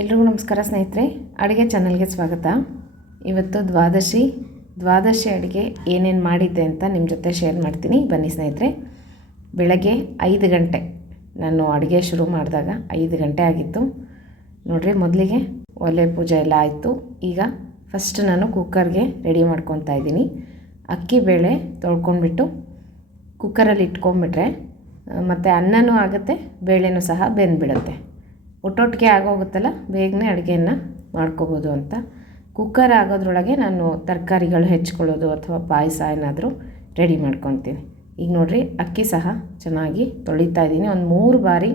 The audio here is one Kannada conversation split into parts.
ಎಲ್ರಿಗೂ ನಮಸ್ಕಾರ ಸ್ನೇಹಿತರೆ, ಅಡುಗೆ ಚಾನಲ್ಗೆ ಸ್ವಾಗತ. ಇವತ್ತು ದ್ವಾದಶಿ ದ್ವಾದಶಿ ಅಡುಗೆ ಏನೇನು ಮಾಡಿದ್ದೆ ಅಂತ ನಿಮ್ಮ ಜೊತೆ ಶೇರ್ ಮಾಡ್ತೀನಿ. ಬನ್ನಿ ಸ್ನೇಹಿತರೆ, ಬೆಳಗ್ಗೆ ಐದು ಗಂಟೆ, ನಾನು ಅಡುಗೆ ಶುರು ಮಾಡಿದಾಗ ಐದು ಗಂಟೆ ಆಗಿತ್ತು. ನೋಡಿರಿ, ಮೊದಲಿಗೆ ಒಲೆ ಪೂಜೆ ಎಲ್ಲ ಆಯಿತು. ಈಗ ಫಸ್ಟ್ ನಾನು ಕುಕ್ಕರ್ಗೆ ರೆಡಿ ಮಾಡ್ಕೊತಾ ಇದ್ದೀನಿ. ಅಕ್ಕಿ ಬೇಳೆ ತೊಳ್ಕೊಂಡ್ಬಿಟ್ಟು ಕುಕ್ಕರಲ್ಲಿ ಇಟ್ಕೊಂಡ್ಬಿಟ್ರೆ, ಮತ್ತು ಅನ್ನನೂ ಆಗುತ್ತೆ, ಬೇಳೆನೂ ಸಹ ಬೆಂದ್ಬಿಡುತ್ತೆ. ಒಟ್ಟೊಟ್ಟಿಗೆ ಆಗೋಗುತ್ತಲ್ಲ, ಬೇಗನೆ ಅಡುಗೆಯನ್ನು ಮಾಡ್ಕೋಬೋದು ಅಂತ. ಕುಕ್ಕರ್ ಆಗೋದ್ರೊಳಗೆ ನಾನು ತರಕಾರಿಗಳು ಹೆಚ್ಕೊಳ್ಳೋದು ಅಥವಾ ಪಾಯಸ ಏನಾದರೂ ರೆಡಿ ಮಾಡ್ಕೊತೀನಿ ಈಗ ನೋಡಿರಿ, ಅಕ್ಕಿ ಸಹ ಚೆನ್ನಾಗಿ ತೊಳಿತಾ ಇದ್ದೀನಿ. ಒಂದು ಮೂರು ಬಾರಿ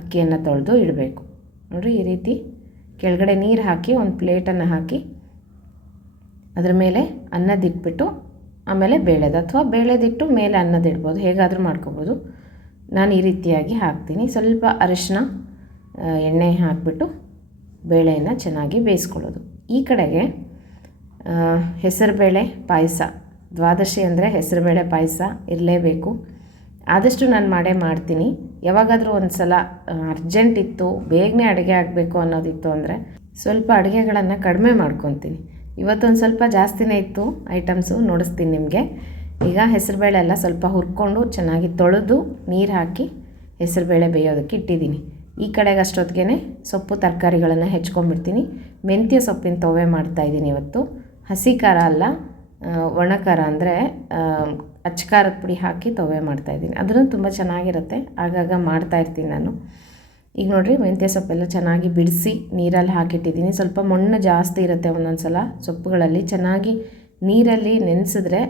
ಅಕ್ಕಿಯನ್ನು ತೊಳೆದು ಇಡಬೇಕು. ನೋಡಿರಿ, ಈ ರೀತಿ ಕೆಳಗಡೆ ನೀರು ಹಾಕಿ, ಒಂದು ಪ್ಲೇಟನ್ನು ಹಾಕಿ ಅದ್ರ ಮೇಲೆ ಅನ್ನದಿಟ್ಬಿಟ್ಟು ಆಮೇಲೆ ಬೇಳೆದು ಅಥವಾ ಬೇಳೆದಿಟ್ಟು ಮೇಲೆ ಅನ್ನದಿಡ್ಬೋದು ಹೇಗಾದರೂ ಮಾಡ್ಕೋಬೋದು. ನಾನು ಈ ರೀತಿಯಾಗಿ ಹಾಕ್ತೀನಿ. ಸ್ವಲ್ಪ ಅರಿಶಿನ ಎಣ್ಣೆ ಹಾಕಿಬಿಟ್ಟು ಬೇಳೆಯನ್ನು ಚೆನ್ನಾಗಿ ಬೇಯಿಸ್ಕೊಳ್ಳೋದು. ಈ ಕಡೆಗೆ ಹೆಸರುಬೇಳೆ ಪಾಯಸ. ದ್ವಾದಶಿ ಅಂದರೆ ಹೆಸರುಬೇಳೆ ಪಾಯಸ ಇರಲೇಬೇಕು. ಆದಷ್ಟು ನಾನು ಮಾಡೇ ಮಾಡ್ತೀನಿ. ಯಾವಾಗಾದರೂ ಒಂದು ಸಲ ಅರ್ಜೆಂಟ್ ಇತ್ತು, ಬೇಗನೆ ಅಡುಗೆ ಆಗಬೇಕು ಅನ್ನೋದಿತ್ತು ಅಂದರೆ ಸ್ವಲ್ಪ ಅಡುಗೆಗಳನ್ನು ಕಡಿಮೆ ಮಾಡ್ಕೊತೀನಿ. ಇವತ್ತೊಂದು ಸ್ವಲ್ಪ ಜಾಸ್ತಿನೇ ಇತ್ತು ಐಟಮ್ಸು ನೋಡಿಸ್ತೀನಿ ನಿಮಗೆ. ಈಗ ಹೆಸರುಬೇಳೆ ಎಲ್ಲ ಸ್ವಲ್ಪ ಹುರ್ಕೊಂಡು ಚೆನ್ನಾಗಿ ತೊಳೆದು ನೀರು ಹಾಕಿ ಹೆಸರುಬೇಳೆ ಬೇಯೋದಕ್ಕೆ ಇಟ್ಟಿದ್ದೀನಿ. ಈ ಕಡೆಗೆ ಅಷ್ಟೊತ್ತಿಗೆ ಸೊಪ್ಪು ತರಕಾರಿಗಳನ್ನು ಹೆಚ್ಕೊಂಡ್ಬಿಡ್ತೀನಿ. ಮೆಂತ್ಯ ಸೊಪ್ಪಿನ ತೊವೆ ಮಾಡ್ತಾಯಿದ್ದೀನಿ ಇವತ್ತು. ಹಸಿ ಖಾರ ಅಲ್ಲ ಒಣ ಖಾರ ಅಂದರೆ ಅಚ್ಚಕಾರದ ಪುಡಿ ಹಾಕಿ ತೊವೆ ಮಾಡ್ತಾಯಿದ್ದೀನಿ ಅದನ್ನು ತುಂಬ ಚೆನ್ನಾಗಿರುತ್ತೆ. ಆಗಾಗ ಮಾಡ್ತಾಯಿರ್ತೀನಿ ನಾನು. ಈಗ ನೋಡಿರಿ, ಮೆಂತ್ಯ ಸೊಪ್ಪೆಲ್ಲ ಚೆನ್ನಾಗಿ ಬಿಡಿಸಿ ನೀರಲ್ಲಿ ಹಾಕಿಟ್ಟಿದ್ದೀನಿ. ಸ್ವಲ್ಪ ಮಣ್ಣು ಜಾಸ್ತಿ ಇರುತ್ತೆ ಒಂದೊಂದು ಸಲ ಸೊಪ್ಪುಗಳಲ್ಲಿ. ಚೆನ್ನಾಗಿ ನೀರಲ್ಲಿ ನೆನೆಸಿದ್ರೆ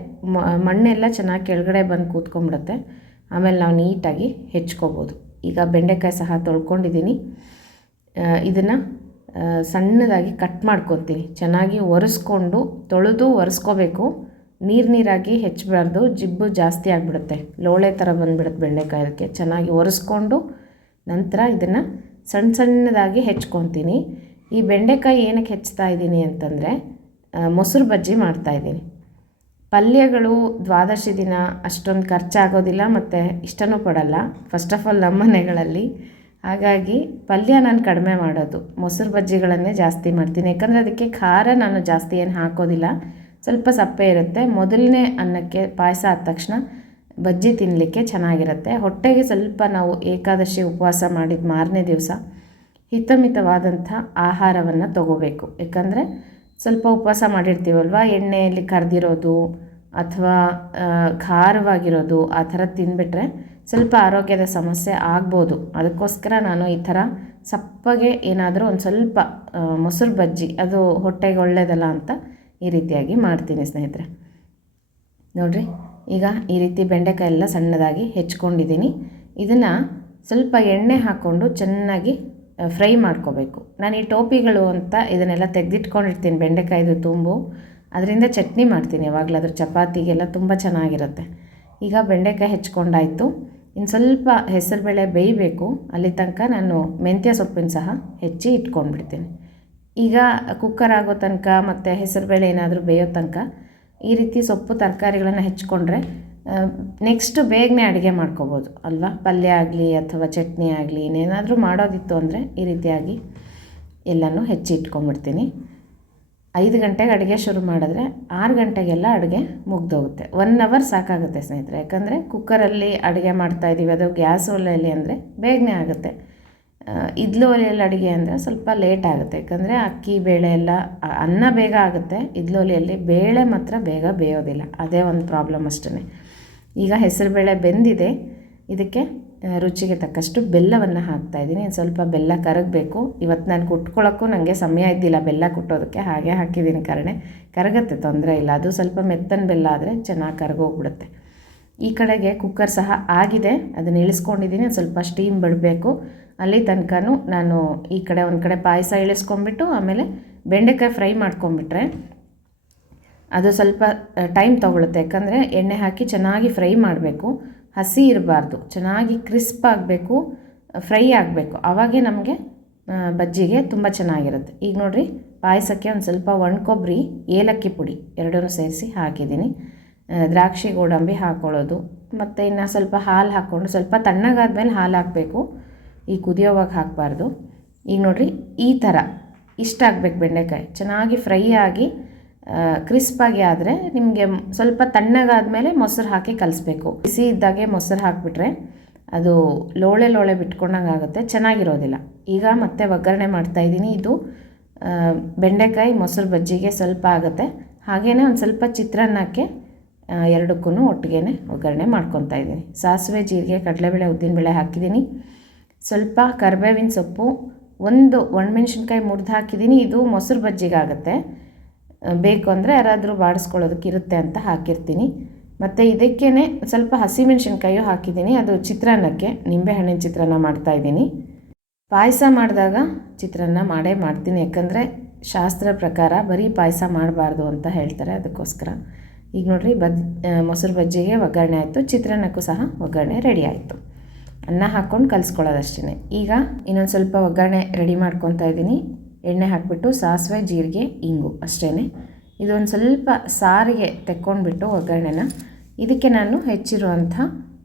ಮಣ್ಣೆಲ್ಲ ಚೆನ್ನಾಗಿ ಕೆಳಗಡೆ ಬಂದು ಕೂತ್ಕೊಂಡ್ಬಿಡುತ್ತೆ. ಆಮೇಲೆ ನಾವು ನೀಟಾಗಿ ಹೆಚ್ಕೋಬೋದು. ಈಗ ಬೆಂಡೆಕಾಯಿ ಸಹ ತೊಳ್ಕೊಂಡಿದ್ದೀನಿ. ಇದನ್ನು ಸಣ್ಣದಾಗಿ ಕಟ್ ಮಾಡ್ಕೊತೀನಿ. ಚೆನ್ನಾಗಿ ಒರೆಸ್ಕೊಂಡು, ತೊಳೆದು ಒರೆಸ್ಕೋಬೇಕು. ನೀರು ನೀರಾಗಿ ಹೆಚ್ಚಬಾರ್ದು. ಜಿಬ್ಬು ಜಾಸ್ತಿ ಆಗಿಬಿಡುತ್ತೆ. ಲೋಳೆ ಥರ ಬಂದುಬಿಡುತ್ತೆ ಬೆಂಡೆಕಾಯಿ ಚೆನ್ನಾಗಿ ಒರೆಸ್ಕೊಂಡು ನಂತರ ಇದನ್ನು ಸಣ್ಣ ಸಣ್ಣದಾಗಿ ಹೆಚ್ಕೊತೀನಿ. ಈ ಬೆಂಡೆಕಾಯಿ ಏನಕ್ಕೆ ಹೆಚ್ಚುತ್ತಾ ಇದ್ದೀನಿ ಅಂತಂದರೆ ಮೊಸರು ಬಜ್ಜಿ ಮಾಡ್ತಾಯಿದ್ದೀನಿ ಪಲ್ಯಗಳು ದ್ವಾದಶಿ ದಿನ ಅಷ್ಟೊಂದು ಖರ್ಚಾಗೋದಿಲ್ಲ ಮತ್ತು ಇಷ್ಟನೂ ಪಡಲ್ಲ. ಫಸ್ಟ್ ಆಫ್ ಆಲ್ ನಮ್ಮ ಮನೆಗಳಲ್ಲಿ. ಹಾಗಾಗಿ ಪಲ್ಯ ನಾನು ಕಡಿಮೆ ಮಾಡೋದು. ಮೊಸರು ಬಜ್ಜಿಗಳನ್ನೇ ಜಾಸ್ತಿ ಮಾಡ್ತೀನಿ. ಯಾಕಂದರೆ ಅದಕ್ಕೆ ಖಾರ ನಾನು ಜಾಸ್ತಿ ಏನು ಹಾಕೋದಿಲ್ಲ. ಸ್ವಲ್ಪ ಸಪ್ಪೆ ಇರುತ್ತೆ. ಮೊದಲನೇ ಅನ್ನಕ್ಕೆ ಪಾಯಸ ಆದ ತಕ್ಷಣ ಬಜ್ಜಿ ತಿನ್ನಲಿಕ್ಕೆ ಚೆನ್ನಾಗಿರುತ್ತೆ. ಹೊಟ್ಟೆಗೆ ಸ್ವಲ್ಪ ನಾವು ಏಕಾದಶಿ ಉಪವಾಸ ಮಾಡಿದ ಮಾರನೇ ದಿವಸ ಹಿತಮಿತವಾದಂಥ ಆಹಾರವನ್ನು ತಗೋಬೇಕು. ಯಾಕಂದರೆ ಸ್ವಲ್ಪ ಉಪವಾಸ ಮಾಡಿರ್ತೀವಲ್ವ? ಎಣ್ಣೆಯಲ್ಲಿ ಕರೆದಿರೋದು ಅಥವಾ ಖಾರವಾಗಿರೋದು ಆ ಥರ ತಿಂದುಬಿಟ್ರೆ ಸ್ವಲ್ಪ ಆರೋಗ್ಯದ ಸಮಸ್ಯೆ ಆಗ್ಬೋದು. ಅದಕ್ಕೋಸ್ಕರ ನಾನು ಈ ಥರ ಸಪ್ಪಗೆ ಏನಾದರೂ ಒಂದು ಸ್ವಲ್ಪ ಮೊಸರು ಬಜ್ಜಿ, ಅದು ಹೊಟ್ಟೆಗೆ ಒಳ್ಳೆಯದಲ್ಲ ಅಂತ ಈ ರೀತಿಯಾಗಿ ಮಾಡ್ತೀನಿ ಸ್ನೇಹಿತರೆ. ನೋಡಿರಿ, ಈಗ ಈ ರೀತಿ ಬೆಂಡೆಕಾಯಿ ಎಲ್ಲ ಸಣ್ಣದಾಗಿ ಹೆಚ್ಕೊಂಡಿದ್ದೀನಿ. ಇದನ್ನು ಸ್ವಲ್ಪ ಎಣ್ಣೆ ಹಾಕ್ಕೊಂಡು ಚೆನ್ನಾಗಿ ಫ್ರೈ ಮಾಡ್ಕೋಬೇಕು. ನಾನು ಈ ಟೋಪಿಗಳು ಅಂತ ಇದನ್ನೆಲ್ಲ ತೆಗೆದಿಟ್ಕೊಂಡಿರ್ತೀನಿ. ಬೆಂಡೆಕಾಯಿದು ತುಂಬು. ಅದರಿಂದ ಚಟ್ನಿ ಮಾಡ್ತೀನಿ ಯಾವಾಗಲೂ. ಅದ್ರ ಚಪಾತಿಗೆಲ್ಲ ತುಂಬ ಚೆನ್ನಾಗಿರುತ್ತೆ. ಈಗ ಬೆಂಡೆಕಾಯಿ ಹೆಚ್ಕೊಂಡಾಯಿತು. ಇನ್ನು ಸ್ವಲ್ಪ ಹೆಸರುಬೇಳೆ ಬೇಯಬೇಕು. ಅಲ್ಲಿ ತನಕ ನಾನು ಮೆಂತ್ಯ ಸೊಪ್ಪಿನ ಸಹ ಹೆಚ್ಚಿ ಇಟ್ಕೊಂಡ್ಬಿಡ್ತೀನಿ. ಈಗ ಕುಕ್ಕರ್ ಆಗೋ ತನಕ ಮತ್ತು ಹೆಸರುಬೇಳೆ ಏನಾದರೂ ಬೇಯೋ ತನಕ ಈ ರೀತಿ ಸೊಪ್ಪು ತರಕಾರಿಗಳನ್ನು ಹೆಚ್ಕೊಂಡ್ರೆ ನೆಕ್ಸ್ಟ್ ಬೇಗನೆ ಅಡುಗೆ ಮಾಡ್ಕೋಬೋದು, ಅಲ್ವಾ? ಪಲ್ಯ ಆಗಲಿ ಅಥವಾ ಚಟ್ನಿ ಆಗಲಿ, ಇನ್ನೇನಾದರೂ ಮಾಡೋದಿತ್ತು ಅಂದರೆ ಈ ರೀತಿಯಾಗಿ ಎಲ್ಲನೂ ಹೆಚ್ಚಿಟ್ಕೊಂಡ್ಬಿಡ್ತೀನಿ ಐದು ಗಂಟೆಗೆ ಅಡುಗೆ ಶುರು ಮಾಡಿದ್ರೆ ಆರು ಗಂಟೆಗೆಲ್ಲ ಅಡುಗೆ ಮುಗ್ದೋಗುತ್ತೆ. ಒನ್ ಅವರ್ ಸಾಕಾಗುತ್ತೆ ಸ್ನೇಹಿತರೆ. ಯಾಕಂದರೆ ಕುಕ್ಕರಲ್ಲಿ ಅಡುಗೆ ಮಾಡ್ತಾಯಿದ್ದೀವಿ ಅದು ಗ್ಯಾಸ್ ಒಲೆಯಲ್ಲಿ ಅಂದರೆ ಬೇಗನೆ ಆಗುತ್ತೆ. ಇದ್ಲು ಒಲೆಯಲ್ಲಿ ಅಡುಗೆ ಅಂದರೆ ಸ್ವಲ್ಪ ಲೇಟ್ ಆಗುತ್ತೆ. ಯಾಕಂದರೆ ಅಕ್ಕಿ, ಬೇಳೆ ಎಲ್ಲ ಅನ್ನ ಬೇಗ ಆಗುತ್ತೆ. ಇದ್ಲು ಒಲೆಯಲ್ಲಿ ಬೇಳೆ ಮಾತ್ರ ಬೇಗ ಬೇಯೋದಿಲ್ಲ. ಅದೇ ಒಂದು ಪ್ರಾಬ್ಲಮ್ ಅಷ್ಟೇ ಈಗ ಹೆಸರುಬೇಳೆ ಬೆಂದಿದೆ. ಇದಕ್ಕೆ ರುಚಿಗೆ ತಕ್ಕಷ್ಟು ಬೆಲ್ಲವನ್ನು ಹಾಕ್ತಾಯಿದ್ದೀನಿ ಸ್ವಲ್ಪ ಬೆಲ್ಲ ಕರಗಬೇಕು. ಇವತ್ತು ನಾನು ಕುಟ್ಕೊಳ್ಳೋಕ್ಕೂ ನನಗೆ ಸಮಯ ಇದ್ದಿಲ್ಲ ಬೆಲ್ಲ ಕುಟ್ಟೋದಕ್ಕೆ. ಹಾಗೆ ಹಾಕಿದ್ದೀನಿ ಕರಣೆ ಕರಗತ್ತೆ, ತೊಂದರೆ ಇಲ್ಲ. ಅದು ಸ್ವಲ್ಪ ಮೆತ್ತನ ಬೆಲ್ಲ ಆದರೆ ಚೆನ್ನಾಗಿ ಕರಗೋಗ್ಬಿಡುತ್ತೆ. ಈ ಕಡೆಗೆ ಕುಕ್ಕರ್ ಸಹ ಆಗಿದೆ. ಅದನ್ನು ಇಳಿಸ್ಕೊಂಡಿದ್ದೀನಿ. ಸ್ವಲ್ಪ ಸ್ಟೀಮ್ ಬಿಡಬೇಕು. ಅಲ್ಲಿ ತನಕನೂ ನಾನು ಈ ಕಡೆ ಒಂದು ಕಡೆ ಪಾಯಸ ಇಳಿಸ್ಕೊಂಡ್ಬಿಟ್ಟು, ಆಮೇಲೆ ಬೆಂಡೆಕಾಯಿ ಫ್ರೈ ಮಾಡ್ಕೊಂಬಿಟ್ರೆ ಅದು ಸ್ವಲ್ಪ ಟೈಮ್ ತೊಗೊಳುತ್ತೆ. ಯಾಕಂದರೆ ಎಣ್ಣೆ ಹಾಕಿ ಚೆನ್ನಾಗಿ ಫ್ರೈ ಮಾಡಬೇಕು. ಹಸಿ ಇರಬಾರ್ದು. ಚೆನ್ನಾಗಿ ಕ್ರಿಸ್ಪ್ ಆಗಬೇಕು ಫ್ರೈ ಆಗಬೇಕು. ಆವಾಗೇ ನಮಗೆ ಬಜ್ಜಿಗೆ ತುಂಬ ಚೆನ್ನಾಗಿರುತ್ತೆ. ಈಗ ನೋಡಿರಿ, ಪಾಯಸಕ್ಕೆ ಒಂದು ಸ್ವಲ್ಪ ಒಣ ಕೊಬ್ಬರಿ ಏಲಕ್ಕಿ ಪುಡಿ ಎರಡನ್ನೂ ಸೇರಿಸಿ ಹಾಕಿದ್ದೀನಿ. ದ್ರಾಕ್ಷಿ ಗೋಡಂಬಿ ಹಾಕ್ಕೊಳ್ಳೋದು ಮತ್ತು ಇನ್ನು ಸ್ವಲ್ಪ ಹಾಲು ಹಾಕ್ಕೊಂಡು, ಸ್ವಲ್ಪ ತಣ್ಣಗಾದ್ಮೇಲೆ ಹಾಲು ಹಾಕಬೇಕು. ಈ ಕುದಿಯೋವಾಗ ಹಾಕಬಾರ್ದು. ಈಗ ನೋಡಿರಿ, ಈ ಥರ ಇಷ್ಟ ಆಗಬೇಕು ಬೆಂಡೆಕಾಯಿ. ಚೆನ್ನಾಗಿ ಫ್ರೈ ಆಗಿ ಕ್ರಿಸ್ಪಾಗಿ ಆದರೆ ನಿಮಗೆ ಸ್ವಲ್ಪ ತಣ್ಣಗಾದ ಮೇಲೆ ಮೊಸರು ಹಾಕಿ ಕಲಿಸ್ಬೇಕು. ಬಿಸಿ ಇದ್ದಾಗೆ ಮೊಸರು ಹಾಕಿಬಿಟ್ರೆ ಅದು ಲೋಳೆ ಲೋಳೆ ಬಿಟ್ಕೊಂಡಂಗಾಗುತ್ತೆ ಚೆನ್ನಾಗಿರೋದಿಲ್ಲ. ಈಗ ಮತ್ತೆ ಒಗ್ಗರಣೆ ಮಾಡ್ತಾಯಿದ್ದೀನಿ ಇದು ಬೆಂಡೆಕಾಯಿ ಮೊಸರು ಬಜ್ಜಿಗೆ ಸ್ವಲ್ಪ ಆಗುತ್ತೆ. ಹಾಗೆಯೇ ಒಂದು ಸ್ವಲ್ಪ ಚಿತ್ರಾನ್ನಕ್ಕೆ ಎರಡಕ್ಕೂ ಒಟ್ಟಿಗೆ ಒಗ್ಗರಣೆ ಮಾಡ್ಕೊತಾ ಇದ್ದೀನಿ. ಸಾಸಿವೆ, ಜೀರಿಗೆ, ಕಡಲೆಬೇಳೆ, ಉದ್ದಿನಬೇಳೆ ಹಾಕಿದ್ದೀನಿ. ಸ್ವಲ್ಪ ಕರಿಬೇವಿನ ಸೊಪ್ಪು, ಒಂದು ಒಣಮೆಣ್ಸಿನ್ಕಾಯಿ ಮುರಿದು ಹಾಕಿದ್ದೀನಿ. ಇದು ಮೊಸರು ಬಜ್ಜಿಗಾಗುತ್ತೆ. ಬೇಕು ಅಂದರೆ ಯಾರಾದರೂ ಬಾಡಿಸ್ಕೊಳ್ಳೋದಕ್ಕೆ ಇರುತ್ತೆ ಅಂತ ಹಾಕಿರ್ತೀನಿ. ಮತ್ತು ಇದಕ್ಕೇ ಸ್ವಲ್ಪ ಹಸಿಮೆಣ್ಸಿನ್ಕಾಯು ಹಾಕಿದ್ದೀನಿ. ಅದು ಚಿತ್ರಾನ್ನಕ್ಕೆ, ನಿಂಬೆಹಣ್ಣಿನ ಚಿತ್ರಾನ್ನ ಮಾಡ್ತಾಯಿದ್ದೀನಿ ಪಾಯಸ ಮಾಡಿದಾಗ ಚಿತ್ರಾನ್ನ ಮಾಡೇ ಮಾಡ್ತೀನಿ. ಯಾಕಂದರೆ ಶಾಸ್ತ್ರ ಪ್ರಕಾರ ಬರೀ ಪಾಯಸ ಮಾಡಬಾರ್ದು ಅಂತ ಹೇಳ್ತಾರೆ ಅದಕ್ಕೋಸ್ಕರ. ಈಗ ನೋಡಿರಿ, ಬದ್ ಮೊಸರು ಬಜ್ಜಿಗೆ ಒಗ್ಗರಣೆ ಆಯಿತು. ಚಿತ್ರಾನ್ನಕ್ಕೂ ಸಹ ಒಗ್ಗರಣೆ ರೆಡಿ ಆಯಿತು. ಅನ್ನ ಹಾಕ್ಕೊಂಡು ಕಲಿಸ್ಕೊಳ್ಳೋದಷ್ಟೇ ಈಗ ಇನ್ನೊಂದು ಸ್ವಲ್ಪ ಒಗ್ಗರಣೆ ರೆಡಿ ಮಾಡ್ಕೊತಾ ಇದ್ದೀನಿ. ಎಣ್ಣೆ ಹಾಕಿಬಿಟ್ಟು ಸಾಸಿವೆ, ಜೀರಿಗೆ, ಇಂಗು ಅಷ್ಟೇ ಇದೊಂದು ಸ್ವಲ್ಪ ಸಾರಿಗೆ ತೆಕ್ಕೊಂಡ್ಬಿಟ್ಟು ಒಗ್ಗರಣೆನ. ಇದಕ್ಕೆ ನಾನು ಹೆಚ್ಚಿರುವಂಥ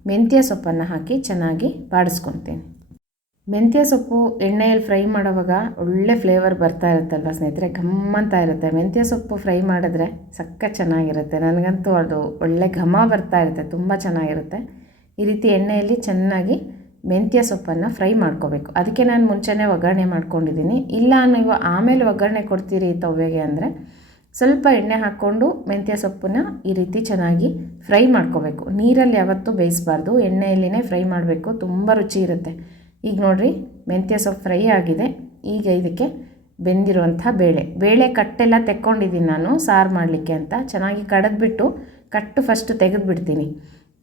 ಮೆಂತ್ಯ ಸೊಪ್ಪನ್ನು ಹಾಕಿ ಚೆನ್ನಾಗಿ ಬಾಡಿಸ್ಕೊತೀನಿ ಮೆಂತ್ಯ ಸೊಪ್ಪು ಎಣ್ಣೆಯಲ್ಲಿ ಫ್ರೈ ಮಾಡೋವಾಗ ಒಳ್ಳೆ ಫ್ಲೇವರ್ ಬರ್ತಾ ಇರುತ್ತಲ್ಲ ಸ್ನೇಹಿತರೆ? ಘಮ್ಮಂತ ಇರುತ್ತೆ. ಮೆಂತ್ಯ ಸೊಪ್ಪು ಫ್ರೈ ಮಾಡಿದ್ರೆ ಸಕ್ಕ ಚೆನ್ನಾಗಿರುತ್ತೆ. ನನಗಂತೂ ಅದು ಒಳ್ಳೆ ಘಮ ಬರ್ತಾ ಇರುತ್ತೆ. ತುಂಬ ಚೆನ್ನಾಗಿರುತ್ತೆ. ಈ ರೀತಿ ಎಣ್ಣೆಯಲ್ಲಿ ಚೆನ್ನಾಗಿ ಮೆಂತ್ಯ ಸೊಪ್ಪನ್ನು ಫ್ರೈ ಮಾಡ್ಕೋಬೇಕು. ಅದಕ್ಕೆ ನಾನು ಮುಂಚೆನೇ ಒಗ್ಗರಣೆ ಮಾಡ್ಕೊಂಡಿದ್ದೀನಿ. ಇಲ್ಲ ನೀವು ಆಮೇಲೆ ಒಗ್ಗರಣೆ ಕೊಡ್ತೀರಿ ತವ್ವೆಗೆ ಅಂದರೆ ಸ್ವಲ್ಪ ಎಣ್ಣೆ ಹಾಕ್ಕೊಂಡು ಮೆಂತ್ಯ ಸೊಪ್ಪನ್ನ ಈ ರೀತಿ ಚೆನ್ನಾಗಿ ಫ್ರೈ ಮಾಡ್ಕೋಬೇಕು. ನೀರಲ್ಲಿ ಯಾವತ್ತೂ ಬೇಯಿಸಬಾರ್ದು. ಎಣ್ಣೆಯಲ್ಲಿನೇ ಫ್ರೈ ಮಾಡಬೇಕು. ತುಂಬ ರುಚಿ ಇರುತ್ತೆ. ಈಗ ನೋಡಿರಿ, ಮೆಂತ್ಯ ಸೊಪ್ಪು ಫ್ರೈ ಆಗಿದೆ. ಈಗ ಇದಕ್ಕೆ ಬೆಂದಿರುವಂಥ ಬೇಳೆ. ಬೇಳೆ ಕಟ್ಟೆಲ್ಲ ತೆಕ್ಕೊಂಡಿದ್ದೀನಿ ನಾನು, ಸಾರು ಮಾಡಲಿಕ್ಕೆ ಅಂತ. ಚೆನ್ನಾಗಿ ಕಡದ್ಬಿಟ್ಟು, ಕಟ್ಟು ಫಸ್ಟ್ ತೆಗೆದುಬಿಡ್ತೀನಿ.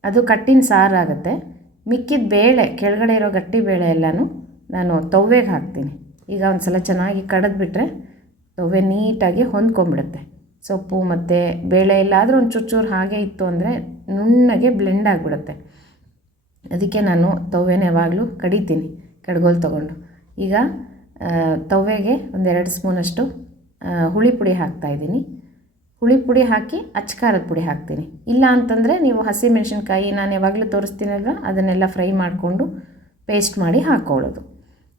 ಅದು ಕಟ್ಟಿನ ಸಾರು ಆಗುತ್ತೆ ಮಿಕ್ಕಿದ ಬೇಳೆ, ಕೆಳಗಡೆ ಇರೋ ಗಟ್ಟಿ ಬೇಳೆ ಎಲ್ಲನೂ ನಾನು ತವ್ವೆಗೆ ಹಾಕ್ತೀನಿ. ಈಗ ಒಂದು ಸಲ ಚೆನ್ನಾಗಿ ಕಡಿದ್ಬಿಟ್ರೆ ತವ್ವೆ ನೀಟಾಗಿ ಹೊಂದ್ಕೊಂಬಿಡುತ್ತೆ ಸೊಪ್ಪು ಮತ್ತು ಬೇಳೆ ಇಲ್ಲಾದರೂ ಒಂದು ಚೂರು ಹಾಗೆ ಇತ್ತು ಅಂದರೆ ನುಣ್ಣಗೆ ಬ್ಲೆಂಡ್ ಆಗಿಬಿಡುತ್ತೆ. ಅದಕ್ಕೆ ನಾನು ತವ್ವೆನ ಯಾವಾಗಲೂ ಕಡಿತೀನಿ, ಕಡ್ಗೋಲು ತೊಗೊಂಡು. ಈಗ ತವ್ವೆಗೆ ಒಂದೆರಡು ಸ್ಪೂನಷ್ಟು ಹುಳಿ ಪುಡಿ ಹಾಕ್ತಾಯಿದ್ದೀನಿ ಹುಳಿ ಪುಡಿ ಹಾಕಿ ಅಚ್ಕಾರದ ಪುಡಿ ಹಾಕ್ತೀನಿ. ಇಲ್ಲ ಅಂತಂದರೆ ನೀವು ಹಸಿ ಮೆಣಸಿನ್ಕಾಯಿ ನಾನು ಯಾವಾಗಲೂ ತೋರಿಸ್ತೀನಲ್ವ? ಅದನ್ನೆಲ್ಲ ಫ್ರೈ ಮಾಡಿಕೊಂಡು ಪೇಸ್ಟ್ ಮಾಡಿ ಹಾಕ್ಕೊಳ್ಳೋದು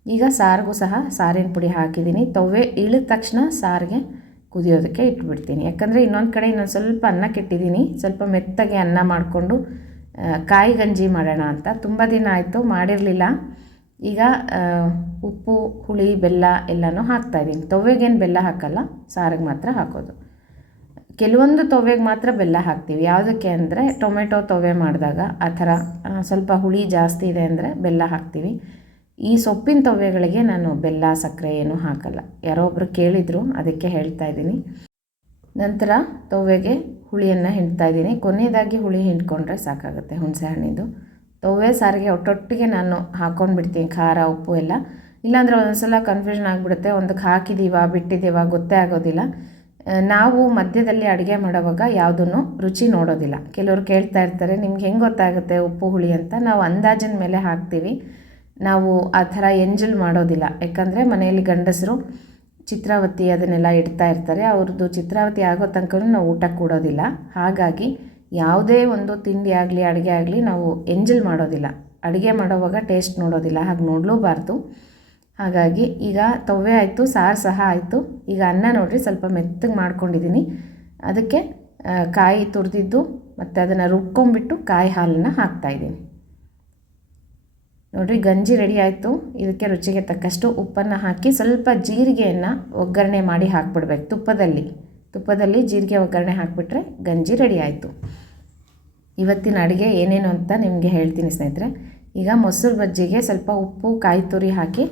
ಈಗ ಸಾರಿಗೂ ಸಹ ಸಾರಿನ ಪುಡಿ ಹಾಕಿದ್ದೀನಿ. ತವ್ವೆ ಇಳಿದ ತಕ್ಷಣ ಸಾರಿಗೆ ಕುದಿಯೋದಕ್ಕೆ ಇಟ್ಬಿಡ್ತೀನಿ. ಯಾಕಂದರೆ ಇನ್ನೊಂದು ಕಡೆ ಇನ್ನೊಂದು ಸ್ವಲ್ಪ ಅನ್ನ ಕೆಟ್ಟಿದ್ದೀನಿ. ಸ್ವಲ್ಪ ಮೆತ್ತಗೆ ಅನ್ನ ಮಾಡಿಕೊಂಡು ಕಾಯಿ ಗಂಜಿ ಮಾಡೋಣ ಅಂತ. ತುಂಬ ದಿನ ಆಯಿತು, ಮಾಡಿರಲಿಲ್ಲ. ಈಗ ಉಪ್ಪು, ಹುಳಿ, ಬೆಲ್ಲ ಎಲ್ಲನೂ ಹಾಕ್ತಾಯಿದ್ದೀನಿ ತವ್ವೆಗೇನು ಬೆಲ್ಲ ಹಾಕಲ್ಲ, ಸಾರಿಗೆ ಮಾತ್ರ ಹಾಕೋದು. ಕೆಲವೊಂದು ತೊವೆಗೆ ಮಾತ್ರ ಬೆಲ್ಲ ಹಾಕ್ತೀವಿ. ಯಾವುದಕ್ಕೆ ಅಂದರೆ ಟೊಮೆಟೊ ತೊವೆ ಮಾಡಿದಾಗ ಆ ಥರ ಸ್ವಲ್ಪ ಹುಳಿ ಜಾಸ್ತಿ ಇದೆ ಅಂದರೆ ಬೆಲ್ಲ ಹಾಕ್ತೀವಿ. ಈ ಸೊಪ್ಪಿನ ತೊವೆಗಳಿಗೆ ನಾನು ಬೆಲ್ಲ, ಸಕ್ಕರೆ ಏನೂ ಹಾಕಲ್ಲ. ಯಾರೋ ಒಬ್ಬರು ಕೇಳಿದರು, ಅದಕ್ಕೆ ಹೇಳ್ತಾ ಇದ್ದೀನಿ. ನಂತರ ತೊವೆಗೆ ಹುಳಿಯನ್ನು ಹಿಂಡ್ತಾ ಇದ್ದೀನಿ. ಕೊನೆಯದಾಗಿ ಹುಳಿ ಹಿಂಡ್ಕೊಂಡ್ರೆ ಸಾಕಾಗುತ್ತೆ ಹುಣಸೆ ಹಣ್ಣಿಂದು ತೊವೆ ಸಾರಿಗೆ ಒಟ್ಟೊಟ್ಟಿಗೆ ನಾನು ಹಾಕ್ಕೊಂಡು ಬಿಡ್ತೀನಿ, ಖಾರ, ಉಪ್ಪು ಎಲ್ಲ. ಇಲ್ಲಾಂದರೆ ಒಂದೊಂದ್ಸಲ ಕನ್ಫ್ಯೂಷನ್ ಆಗಿಬಿಡುತ್ತೆ. ಒಂದಕ್ಕೆ ಹಾಕಿದ್ದೀವ ಬಿಟ್ಟಿದ್ದೀವ ಗೊತ್ತೇ ಆಗೋದಿಲ್ಲ. ನಾವು ಮಧ್ಯದಲ್ಲಿ ಅಡುಗೆ ಮಾಡೋವಾಗ ಯಾವುದನ್ನು ರುಚಿ ನೋಡೋದಿಲ್ಲ. ಕೆಲವರು ಕೇಳ್ತಾ ಇರ್ತಾರೆ, ನಿಮ್ಗೆ ಹೆಂಗೆ ಗೊತ್ತಾಗುತ್ತೆ ಉಪ್ಪು, ಹುಳಿ ಅಂತ? ನಾವು ಅಂದಾಜಿನ ಮೇಲೆ ಹಾಕ್ತೀವಿ. ನಾವು ಆ ಥರ ಎಂಜಲ್ ಮಾಡೋದಿಲ್ಲ. ಯಾಕಂದರೆ ಮನೆಯಲ್ಲಿ ಗಂಡಸರು ಚಿತ್ರಾವತಿ ಅದನ್ನೆಲ್ಲ ಇಡ್ತಾ ಇರ್ತಾರೆ. ಅವ್ರದ್ದು ಚಿತ್ರಾವತಿ ಆಗೋ ತನಕ ನಾವು ಊಟ ಕೊಡೋದಿಲ್ಲ. ಹಾಗಾಗಿ ಯಾವುದೇ ಒಂದು ತಿಂಡಿ ಆಗಲಿ, ಅಡುಗೆ ಆಗಲಿ ನಾವು ಎಂಜಲ್ ಮಾಡೋದಿಲ್ಲ. ಅಡುಗೆ ಮಾಡೋವಾಗ ಟೇಸ್ಟ್ ನೋಡೋದಿಲ್ಲ. ಹಾಗೆ ನೋಡಲೂಬಾರ್ದು. ಹಾಗಾಗಿ ಈಗ ತವ್ವೆ ಆಯಿತು, ಸಾರು ಸಹ ಆಯಿತು. ಈಗ ಅನ್ನ ನೋಡಿರಿ, ಸ್ವಲ್ಪ ಮೆತ್ತಗೆ ಮಾಡ್ಕೊಂಡಿದ್ದೀನಿ ಅದಕ್ಕೆ ಕಾಯಿ ತುರಿದಿದ್ದು, ಮತ್ತು ಅದನ್ನು ರುಬ್ಕೊಂಬಿಟ್ಟು ಕಾಯಿ ಹಾಲನ್ನು ಹಾಕ್ತಾಯಿದ್ದೀನಿ ನೋಡಿರಿ, ಗಂಜಿ ರೆಡಿ ಆಯಿತು. ಇದಕ್ಕೆ ರುಚಿಗೆ ತಕ್ಕಷ್ಟು ಉಪ್ಪನ್ನು ಹಾಕಿ ಸ್ವಲ್ಪ ಜೀರಿಗೆಯನ್ನು ಒಗ್ಗರಣೆ ಮಾಡಿ ಹಾಕ್ಬಿಡ್ಬೇಕು ತುಪ್ಪದಲ್ಲಿ. ತುಪ್ಪದಲ್ಲಿ ಜೀರಿಗೆ ಒಗ್ಗರಣೆ ಹಾಕಿಬಿಟ್ರೆ ಗಂಜಿ ರೆಡಿ ಆಯಿತು. ಇವತ್ತಿನ ಅಡುಗೆ ಏನೇನು ಅಂತ ನಿಮಗೆ ಹೇಳ್ತೀನಿ ಸ್ನೇಹಿತರೆ. ಈಗ ಮೊಸರು ಬಜ್ಜಿಗೆ ಸ್ವಲ್ಪ ಉಪ್ಪು, ಕಾಯಿ ತುರಿ ಹಾಕಿ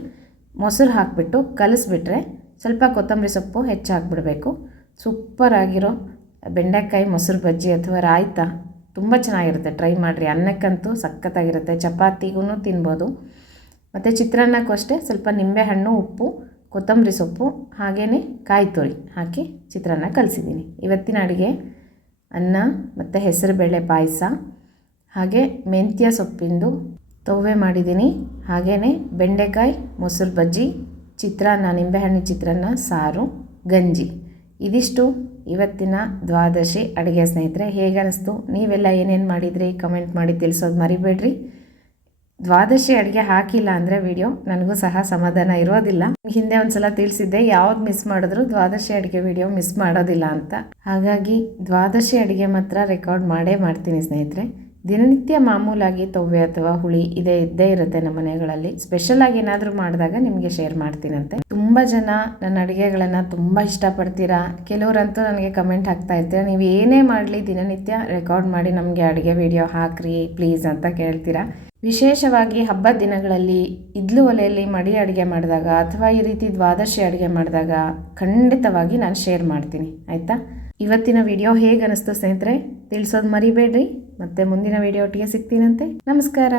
ಮೊಸರು ಹಾಕಿಬಿಟ್ಟು ಕಲಿಸ್ಬಿಟ್ರೆ ಸ್ವಲ್ಪ ಕೊತ್ತಂಬರಿ ಸೊಪ್ಪು ಹೆಚ್ಚು ಸೂಪರಾಗಿರೋ ಬೆಂಡೆಕಾಯಿ ಮೊಸರು ಬಜ್ಜಿ ಅಥವಾ ರಾಯ್ತ ತುಂಬ ಚೆನ್ನಾಗಿರುತ್ತೆ. ಟ್ರೈ ಮಾಡಿರಿ. ಅನ್ನಕ್ಕಂತೂ ಸಖತ್ತಾಗಿರುತ್ತೆ. ಚಪಾತಿಗೂ ತಿನ್ಬೋದು. ಮತ್ತು ಚಿತ್ರಾನ್ನಕ್ಕೂ ಅಷ್ಟೇ ಸ್ವಲ್ಪ ನಿಂಬೆಹಣ್ಣು, ಉಪ್ಪು, ಕೊತ್ತಂಬರಿ ಸೊಪ್ಪು ಹಾಗೆಯೇ ಕಾಯಿ ತುರಿ ಹಾಕಿ ಚಿತ್ರಾನ್ನ ಕಲಿಸಿದ್ದೀನಿ. ಇವತ್ತಿನ ಅಡುಗೆ ಅನ್ನ ಮತ್ತು ಹೆಸರುಬೇಳೆ ಪಾಯಸ ಹಾಗೆ ಮೆಂತ್ಯ ಸೊಪ್ಪಿಂದು ತವ್ವೆ ಮಾಡಿದ್ದೀನಿ. ಹಾಗೇ ಬೆಂಡೆಕಾಯಿ, ಮೊಸರು ಬಜ್ಜಿ, ಚಿತ್ರಾನ್ನ ನಿಂಬೆಹಣ್ಣಿನ ಚಿತ್ರಾನ್ನ, ಸಾರು, ಗಂಜಿ. ಇದಿಷ್ಟು ಇವತ್ತಿನ ದ್ವಾದಶಿ ಅಡುಗೆ ಸ್ನೇಹಿತರೆ. ಹೇಗೆ ಅನ್ನಿಸ್ತು ನೀವೆಲ್ಲ ಏನೇನು ಮಾಡಿದ್ರಿ? ಕಮೆಂಟ್ ಮಾಡಿ ತಿಳಿಸೋದು ಮರಿಬೇಡ್ರಿ. ದ್ವಾದಶಿ ಅಡುಗೆ ಹಾಕಿಲ್ಲ ಅಂದರೆ ವಿಡಿಯೋ ನನಗೂ ಸಹ ಸಮಾಧಾನ ಇರೋದಿಲ್ಲ. ಹಿಂದೆ ಒಂದ್ಸಲ ತಿಳಿಸಿದ್ದೆ, ಯಾವ್ದು ಮಿಸ್ ಮಾಡಿದ್ರು ದ್ವಾದಶಿ ಅಡುಗೆ ವಿಡಿಯೋ ಮಿಸ್ ಮಾಡೋದಿಲ್ಲ ಅಂತ. ಹಾಗಾಗಿ ದ್ವಾದಶಿ ಅಡುಗೆ ಮಾತ್ರ ರೆಕಾರ್ಡ್ ಮಾಡೇ ಮಾಡ್ತೀನಿ ಸ್ನೇಹಿತರೆ. ದಿನನಿತ್ಯ ಮಾಮೂಲಾಗಿ ತೊವ್ವೆ ಅಥವಾ ಹುಳಿ ಇದೇ ಇದ್ದೇ ಇರುತ್ತೆ ನಮ್ಮ ಮನೆಗಳಲ್ಲಿ. ಸ್ಪೆಷಲ್ ಆಗಿ ಏನಾದರೂ ಮಾಡಿದಾಗ ನಿಮಗೆ ಶೇರ್ ಮಾಡ್ತೀನಂತೆ. ತುಂಬ ಜನ ನನ್ನ ಅಡುಗೆಗಳನ್ನು ತುಂಬ ಇಷ್ಟಪಡ್ತೀರಾ? ಕೆಲವರಂತೂ ನನಗೆ ಕಮೆಂಟ್ ಹಾಕ್ತಾ ಇರ್ತೀರಾ? ನೀವು ಏನೇ ಮಾಡಲಿ ದಿನನಿತ್ಯ ರೆಕಾರ್ಡ್ ಮಾಡಿ ನಮಗೆ ಅಡುಗೆ ವಿಡಿಯೋ ಹಾಕ್ರಿ ಪ್ಲೀಸ್ ಅಂತ ಕೇಳ್ತೀರಾ? ವಿಶೇಷವಾಗಿ ಹಬ್ಬದ ದಿನಗಳಲ್ಲಿ ಇದ್ಲು ಒಲೆಯಲ್ಲಿ ಮಡಿ ಅಡುಗೆ ಮಾಡಿದಾಗ ಅಥವಾ ಈ ರೀತಿ ದ್ವಾದಶಿ ಅಡುಗೆ ಮಾಡಿದಾಗ ಖಂಡಿತವಾಗಿ ನಾನು ಶೇರ್ ಮಾಡ್ತೀನಿ. ಆಯಿತಾ? ಇವತ್ತಿನ ವಿಡಿಯೋ ಹೇಗೆ ಅನಿಸ್ತು ಸ್ನೇಹಿತರೆ? ತಿಳಿಸೋದು ಮರಿಬೇಡ್ರಿ. ಮತ್ತೆ ಮುಂದಿನ ವಿಡಿಯೋ ಒಟ್ಟಿಗೆ ಸಿಗ್ತೀನಂತೆ. ನಮಸ್ಕಾರ.